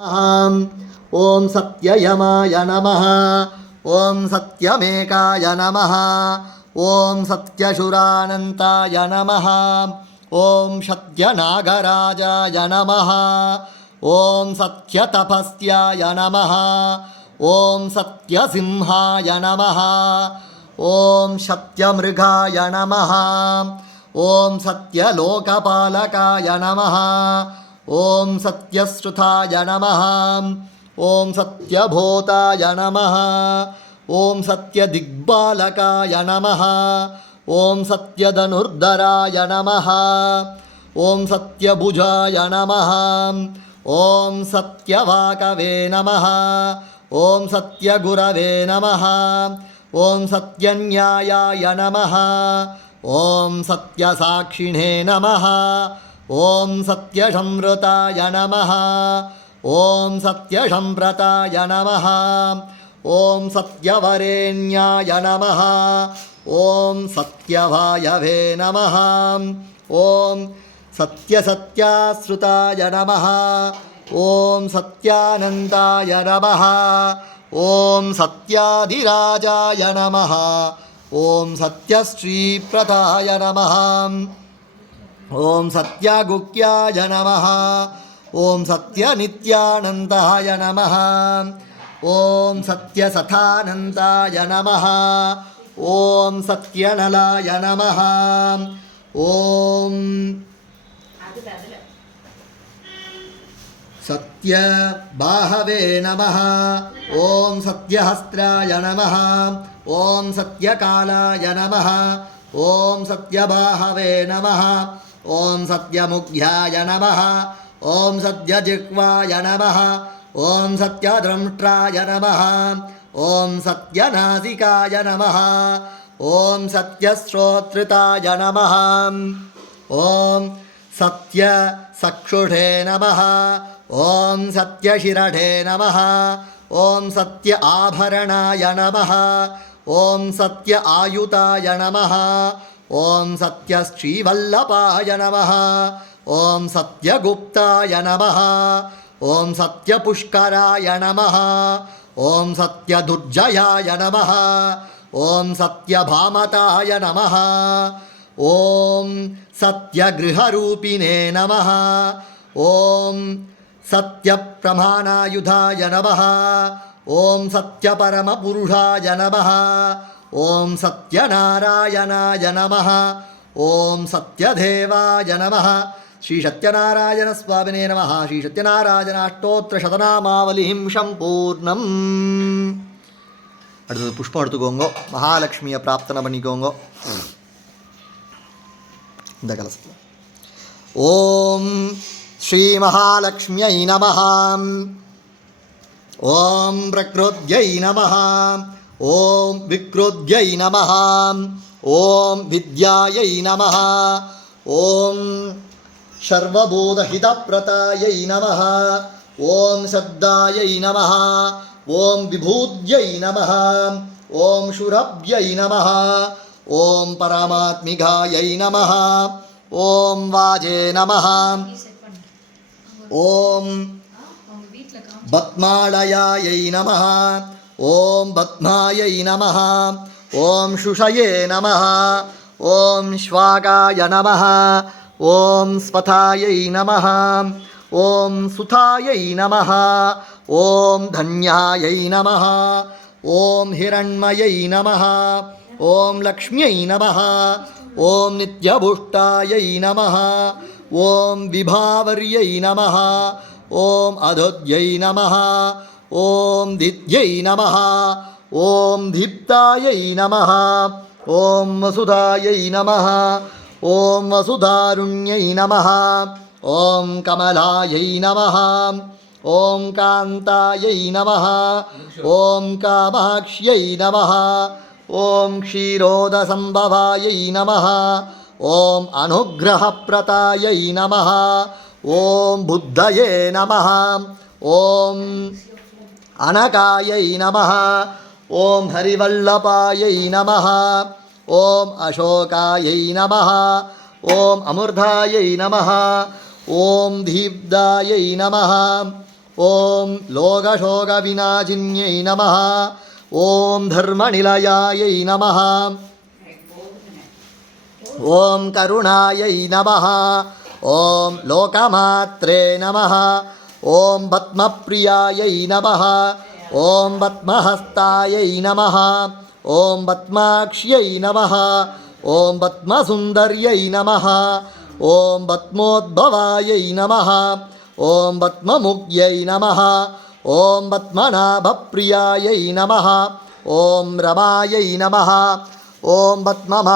ओम सत्ययमाय नमः। ओम सत्यमेकाय नमः। ओम सत्यशुरानन्ताय नमः। ओम सत्यनागराजाय नमः। ओम सत्यतपस्याय नमः। ओम सत्यसिंहाय नमः। ओम सत्यमृगाय नमः। ओम सत्यलोकपालकाय नमः। ओम सत्यश्रुताय नमः। ओम सत्यभूताय नमः। ओम सत्यदिग्बालकाय नमः। ओम सत्यधनुर्धराय नमः। ओम सत्यभुजाय नमः। ओम सत्यवाकवे नमः। ओम सत्यगुरवे नमः। ओम सत्यन्यायाय नमः। ओम सत्यसाक्षिणे नमः। ओम सत्यसंवृताय नमः। ओम सत्यसंव्रताय नमः। ओम सत्यवरेण्याय नमः। ओम सत्यवायवे नमः। ओम सत्यसत्याश्रुताय नमः। ओम सत्यानन्दाय नमः। ओम सत्याधिराजाय नमः। ओम सत्यश्रीप्रदाय नमः। ओम सत्यागुक्याय नमः। ओम सत्यनित्यानन्दाय नमः। ओम सत्यसथानन्दाय नमः। ओम सत्यनलाय नमः। ओम सत्यबाहवे नमः। ओम सत्यहस्त्राय नमः। ओम सत्यकालाय नमः। ओम सत्यबाहवे नमः। ओम सत्यमुख्याय नमः। ओम सत्यजिह्वाय नमः। ओम सत्यद्रष्ट्राय नमः। ओम सत्यनासिकाय नमः। ओम सत्यश्रोत्रिताय नमः। ओम सत्यचक्षुषे नमः। ओम सत्यशिरढे नमः। ओम सत्य आभरणाय नमः। ओम सत्य आयुताय नमः। ओम सत्यश्रीवल्लभाय नमः। ओम सत्यगुप्ताय नमः। ओम सत्यपुष्कराय नमः। ओम सत्यदुर्जयाय नमः। ओम सत्यभामताय नमः। ओम सत्यगृहरूपिणे नमः। ओम सत्यप्रमाणायुधाय नमः। ओम सत्यपरमपुरुषाय नमः। ओम सत्यनारायणाय नमः। ओम सत्यदेवाय नमः। श्री सत्यनारायण स्वामिने नमः। श्री सत्यनारायण अष्टोत्तर शतनामावलिं सम्पूर्णम्. அடுத்தது புஷ்பம் எடுத்துக்கோங்க. மகாலட்சுமியை பிரார்த்தனை பண்ணிக்கோங்க இந்த கலசத்தில். ஓம் ஸ்ரீ மகாலட்சுமியை நமः. ஓம் பிரக்ரோத்யை நமः. ஓம் விக்ரோத்யை நமः. ஓம் வித்யாயை நமः. ஓம் சர்வபூதஹிதப்ரதாயை நமः. ஓம் சத்தாயை நமः. ओम विभूत्यै नमः. ओम शुरभ्यै नमः. ओम परमात्मिकायै नमः. ओम वाजे नमः. ओम पद्मालयायै नमः. ओम पद्मायै नमः. ओम शुषये नमः. ओम श्वागाय नमः. ओम स्वथायै नमः. ओम सुतायै नमः. ओम धन्यायै नमः. ओम हिरण्मयै नमः. ओम लक्ष्म्यै नमः. ओम नित्यभुष्टायै नमः. ओम विभावर्यै नमः. ओम अधोद्यै नमः. ओम दित्यै नमः. ओम दीप्तायै नमः. ओम वसुधायै नमः. ओम वसुधारुण्यै नमः. ओम कमलायै नमः. ओम कांतायै नमः. ओम कामाक्ष्यै नमः. ओम क्षीरोदसंभवायै नमः. ओम अनुग्रहप्रदायै नमः. ओम बुद्धये नमः. ओम अनकायै नमः. ओम हरिवल्लभायै नमः. ओम अशोकायै नमः. ओम अमृतायै नमः. ओम दीप्तायै नमः. ॐ लोकशोकविनाशिन्यै नमः ॐ धर्मनिलयायै नमः ॐ करुणायै नमः ॐ लोकमात्रे नमः ॐ पद्मप्रियायै नमः ॐ पद्महस्तायै नमः ॐ पद्माक्ष्यै नमः ॐ पद्मसुन्दर्यै नमः ॐ पद्मोद्भवायै नमः ॐ पद्ममुख्यै नमः ॐ पद्मनाभप्रियायै नमः ॐ रमायै नमः ॐ पद्ममा